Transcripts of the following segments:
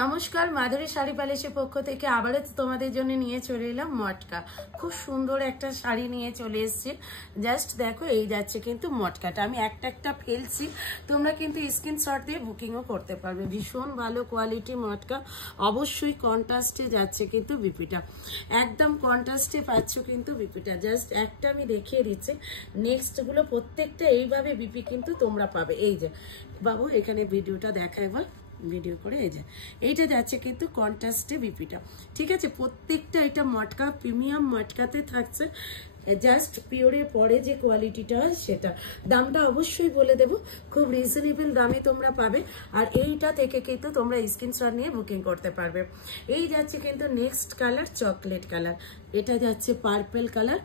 নমস্কার, মাধুরী শাড়ি প্যালেসের পক্ষ থেকে আবারও তোমাদের জন্য নিয়ে চলে এলাম মটকা। খুব সুন্দর একটা শাড়ি নিয়ে চলে এসেছি। জাস্ট দেখো, এই যাচ্ছে কিন্তু মটকাটা। আমি একটা একটা ফেলছি, তোমরা কিন্তু স্ক্রিনশট দিয়ে বুকিংও করতে পারবে। ভীষণ ভালো কোয়ালিটি মটকা, অবশ্যই কন্ট্রাস্টে যাচ্ছে কিন্তু বিপিটা, একদম কন্ট্রাস্টে পাচ্ছ কিন্তু বিপিটা। জাস্ট একটা আমি দেখিয়ে দিচ্ছি, নেক্সটগুলো প্রত্যেকটা এইভাবে বিপি কিন্তু তোমরা পাবে। এই যে বাবু, এখানে ভিডিওটা দেখা একবার, ভিডিও করে এই যে এইটা যাচ্ছে কিন্তু কন্ট্রাস্টে বিপিটা, ঠিক আছে। প্রত্যেকটা এটা মটকা, প্রিমিয়াম মটকাতে থাকছে। জাস্ট পিওরের পরে যে কোয়ালিটিটা হয় সেটা, দামটা অবশ্যই বলে দেব, খুব রিজনেবল দামে তোমরা পাবে। আর এইটা থেকে কিন্তু তোমরা স্ক্রিনশট নিয়ে বুকিং করতে পারবে। এই যাচ্ছে কিন্তু নেক্সট কালার চকলেট কালার, এটা যাচ্ছে পার্পল কালার,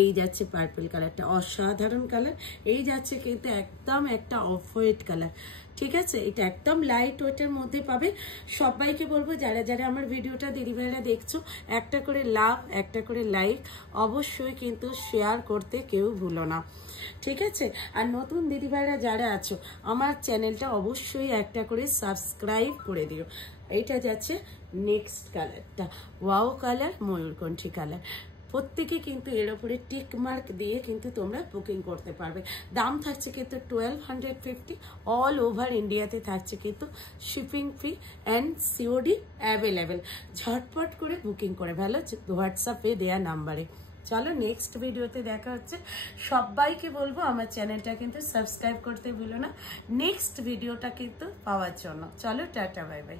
এই যাচ্ছে পার্পল কালারটা অসাধারণ কালার। এই যাচ্ছে কিন্তু একদম একটা অফ হোয়াইট কালার, ঠিক আছে। এটা একদম লাইট ওয়েটের মধ্যে পাবে। সবাইকে বলবো যারা যারা আমার ভিডিওটা দিদিভাইরা দেখছো, একটা করে লাভ, একটা করে লাইক অবশ্যই কিন্তু শেয়ার করতে কেউ ভুলো না, ঠিক আছে। আর নতুন দিদিভাইরা যারা আছো, আমার চ্যানেলটা অবশ্যই একটা করে সাবস্ক্রাইব করে দিও। এইটা যাচ্ছে নেক্সট কালারটা, ওয়াও কালার, ময়ূরকণ্ঠী কালার। প্রত্যেকে কিন্তু এর উপরে টিক মার্ক দিয়ে কিন্তু তোমরা বুকিং করতে পারবে। দাম থাকছে কিন্তু 1250, অল ওভার ইন্ডিয়াতে থাকছে কিন্তু shipping fee and COD available. ঝটপট করে বুকিং করে ফেলো হোয়াটসঅ্যাপে দেয়া নাম্বারে। চলো নেক্সট ভিডিওতে দেখা হচ্ছে। সবাইকে বলবো আমার চ্যানেলটা কিন্তু সাবস্ক্রাইব করতে ভুলো না নেক্সট ভিডিওটা কিন্তু পাওয়ার জন্য। চলো টাটা, বাই বাই।